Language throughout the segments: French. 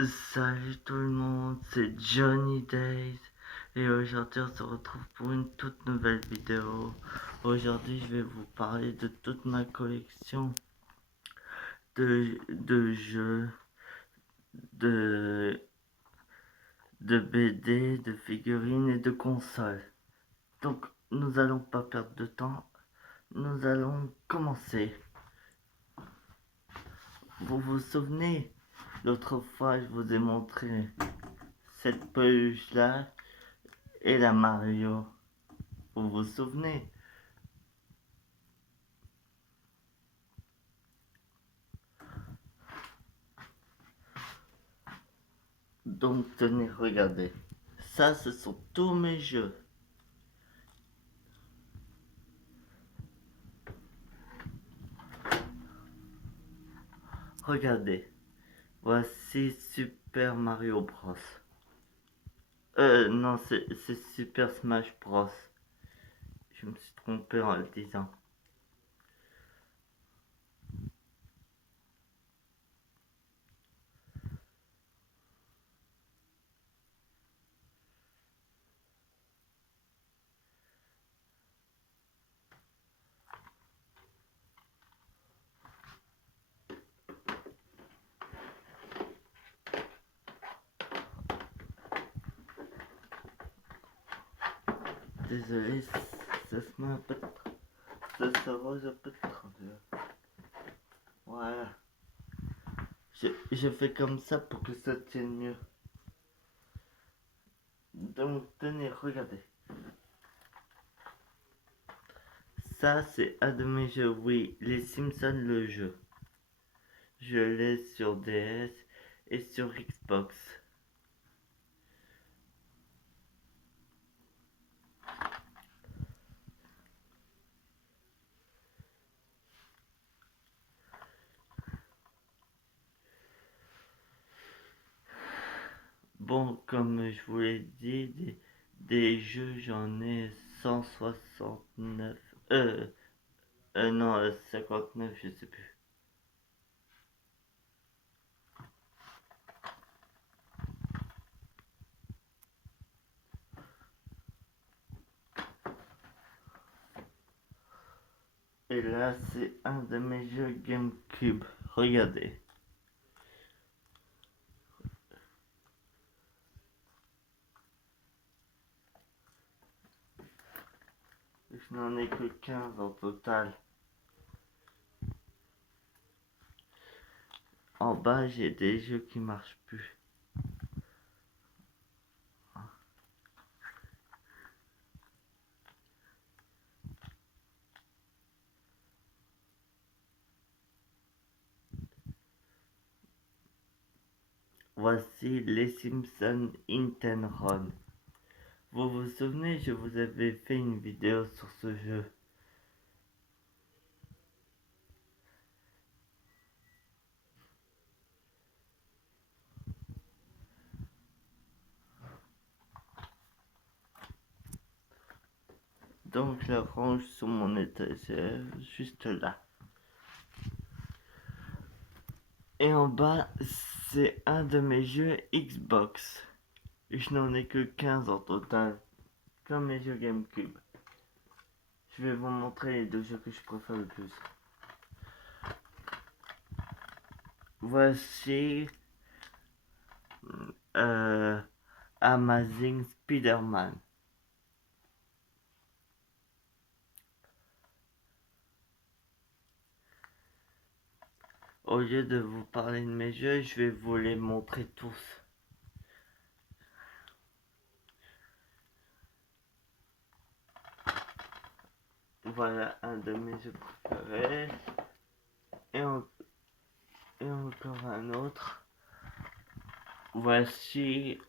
Salut tout le monde, c'est Johnny Days et aujourd'hui on se retrouve pour une toute nouvelle vidéo. Aujourd'hui je vais vous parler de toute ma collection de jeux, de, de BD, de figurines et de consoles. Donc nous allons pas perdre de temps, nous allons commencer. Vous vous souvenez, l'autre fois je vous ai montré cette peluche là et la Mario. Vous vous souvenez? Donc tenez, regardez. Ça, ce sont tous mes jeux. Regardez. Voici Super Mario Bros. Non, c'est Super Smash Bros. Je me suis trompé en le disant. Désolé, ça se met un peu ça se rose un peu trop dur. Voilà. Je fais comme ça pour que ça tienne mieux. Donc tenez, regardez. Ça, c'est un de mes jeux, oui. Les Simpsons, le jeu. Je l'ai sur DS et sur Xbox. Bon, comme je vous l'ai dit, des jeux, j'en ai 169. Non, 59, je sais plus. Et là, c'est un de mes jeux GameCube. Regardez. Je n'en ai que 15 en total. En bas, j'ai des jeux qui marchent plus. Voici les Simpsons Hit and Run. Vous vous souvenez, je vous avais fait une vidéo sur ce jeu. Donc je la range sur mon étagère, juste là. Et en bas, c'est un de mes jeux Xbox. Je n'en ai que 15 en total, comme mes jeux GameCube. Je vais vous montrer les deux jeux que je préfère le plus. Voici euh, Amazing Spider-Man. Au lieu de vous parler de mes jeux, je vais vous les montrer tous. Voilà un de mes jeux préférés. Et, et encore un autre. Voici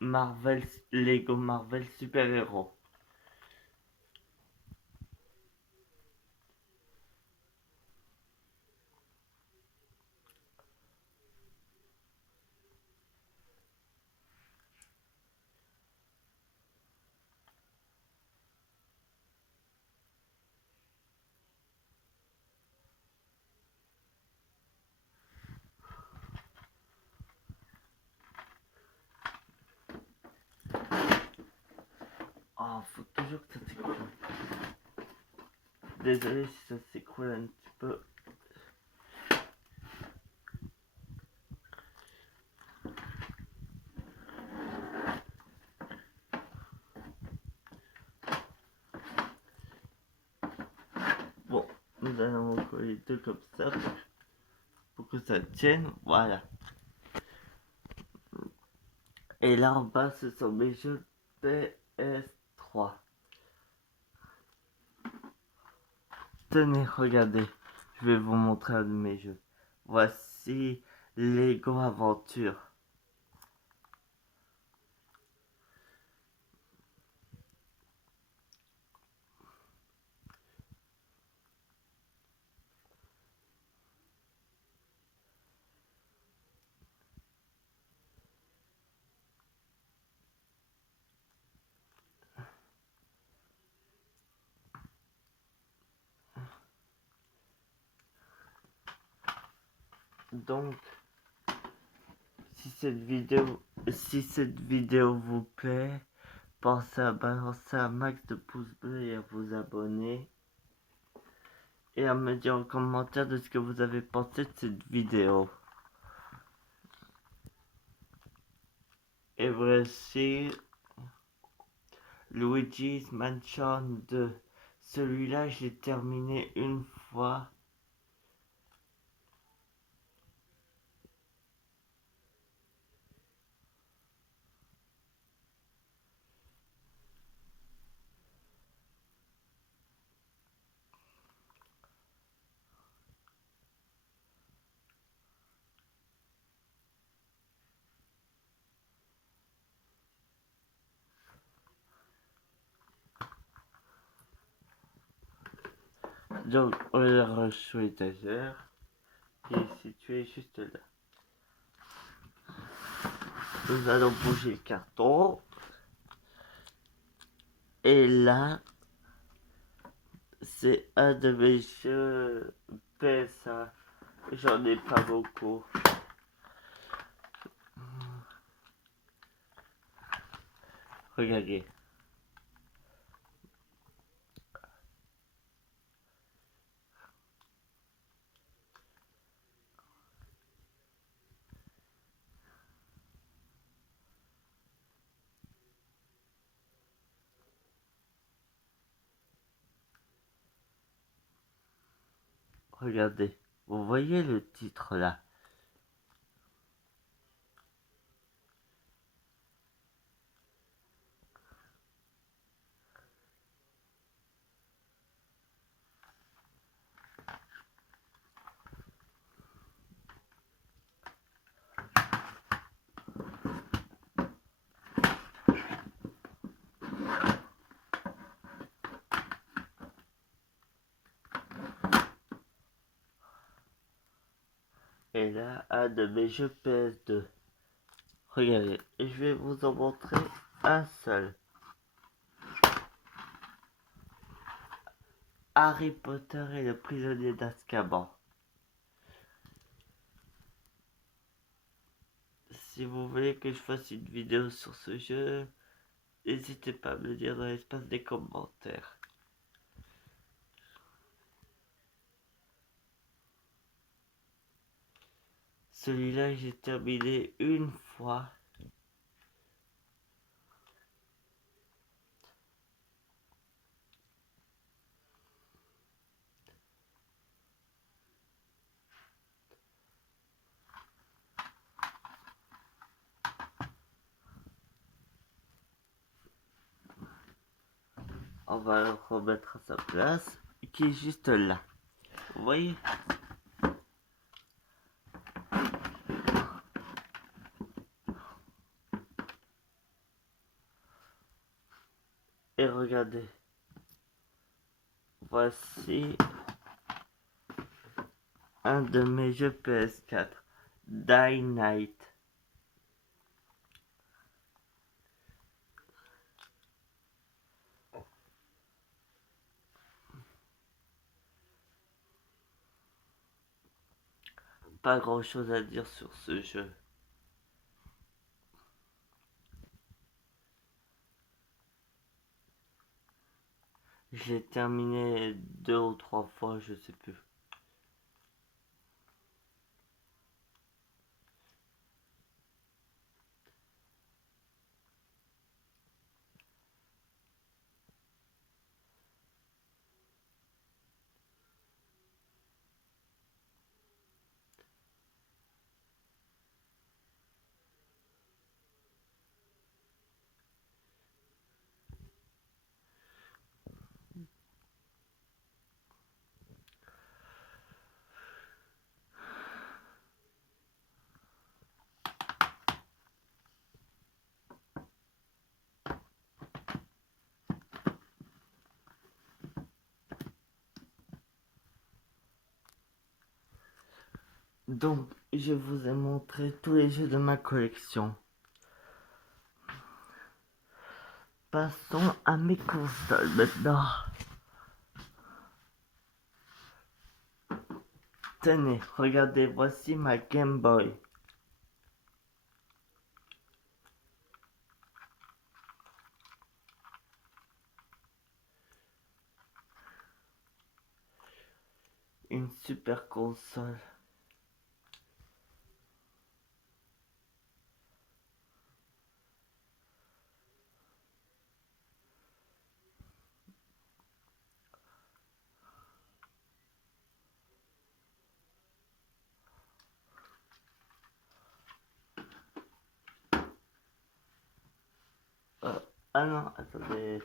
Marvel, Lego Marvel Super Héros. Oh, faut toujours que ça s'écroule. Désolé si ça s'écroule un petit peu. Bon, nous allons recoller deux comme ça pour que ça tienne. Voilà. Et là en bas, ce sont mes jeux PS3. Tenez, regardez. Je vais vous montrer un de mes jeux. Voici Lego Aventure. Donc, si cette vidéo vous plaît, pensez à balancer un max de pouces bleus et à vous abonner. Et à me dire en commentaire de ce que vous avez pensé de cette vidéo. Et voici Luigi's Mansion 2. Celui-là, j'ai terminé une fois. Donc, on a reçu l'étagère qui est située juste là. Nous allons bouger le carton. Et là, c'est un de mes jeux PS1. J'en ai pas beaucoup. Regardez. Regardez. Vous voyez le titre là? Et là, un de mes jeux PS2. Regardez, je vais vous en montrer un seul. Harry Potter et le prisonnier d'Azkaban. Si vous voulez que je fasse une vidéo sur ce jeu, n'hésitez pas à me le dire dans l'espace des commentaires. Celui-là, j'ai terminé une fois. On va le remettre à sa place, qui est juste là. Vous voyez? Et regardez. Voici un de mes jeux PS4. Die Night. Pas grand chose à dire sur ce jeu. Je l'ai terminé 2 ou 3 fois, je sais plus. Donc, je vous ai montré tous les jeux de ma collection. Passons à mes consoles maintenant. Tenez, regardez, voici ma Game Boy. Une super console. Ah non, attendez,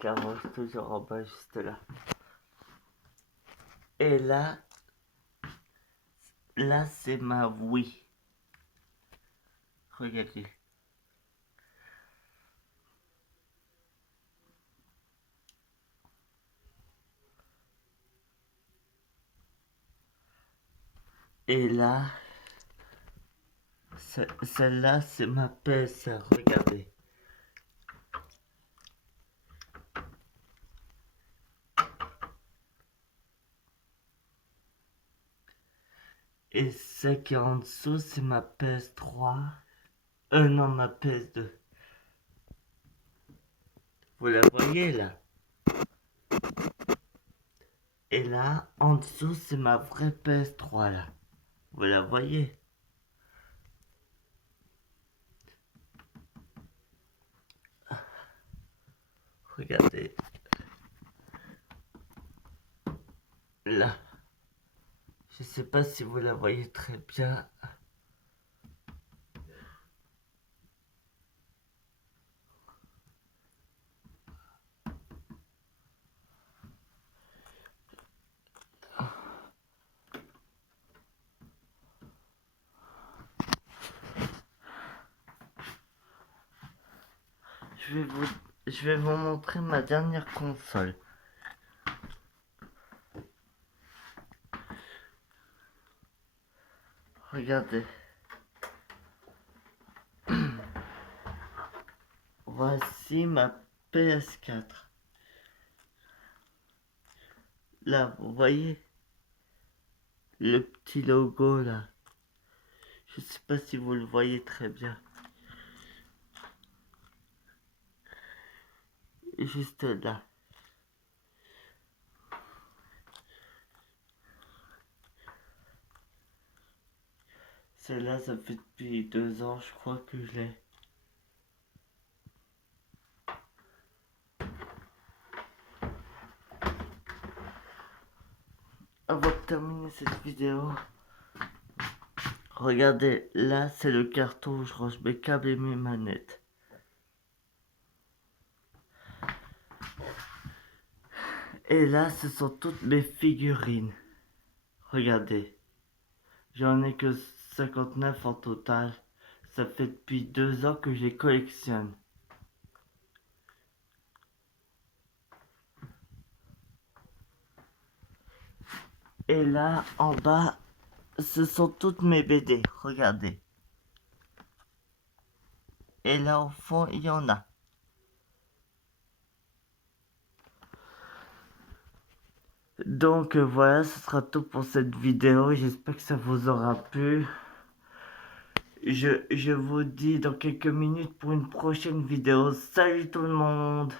je la range toujours en bas, juste là. Et là c'est ma Wii. Regardez. Et là, celle-là c'est ma PS, regardez. Et celle qui est en dessous c'est ma PS3. Non, ma PS2. Vous la voyez là? Et là, en dessous, c'est ma vraie PS3 là. Vous la voyez? Regardez. Là. Je sais pas si vous la voyez très bien. Je vais vous montrer ma dernière console. Regardez. Voici ma PS4. Là, vous voyez le petit logo là. Je sais pas si vous le voyez très bien. Juste là. Celle-là, ça fait depuis 2 ans, je crois que je l'ai. Avant de terminer cette vidéo, regardez, là c'est le carton où je range mes câbles et mes manettes. Et là, ce sont toutes mes figurines. Regardez, j'en ai que 59 en total. Ça fait depuis 2 ans que je les collectionne. Et là, en bas, ce sont toutes mes BD. Regardez. Et là, au fond, il y en a. Donc voilà, ce sera tout pour cette vidéo. J'espère que ça vous aura plu. Je vous dis dans quelques minutes pour une prochaine vidéo. Salut tout le monde!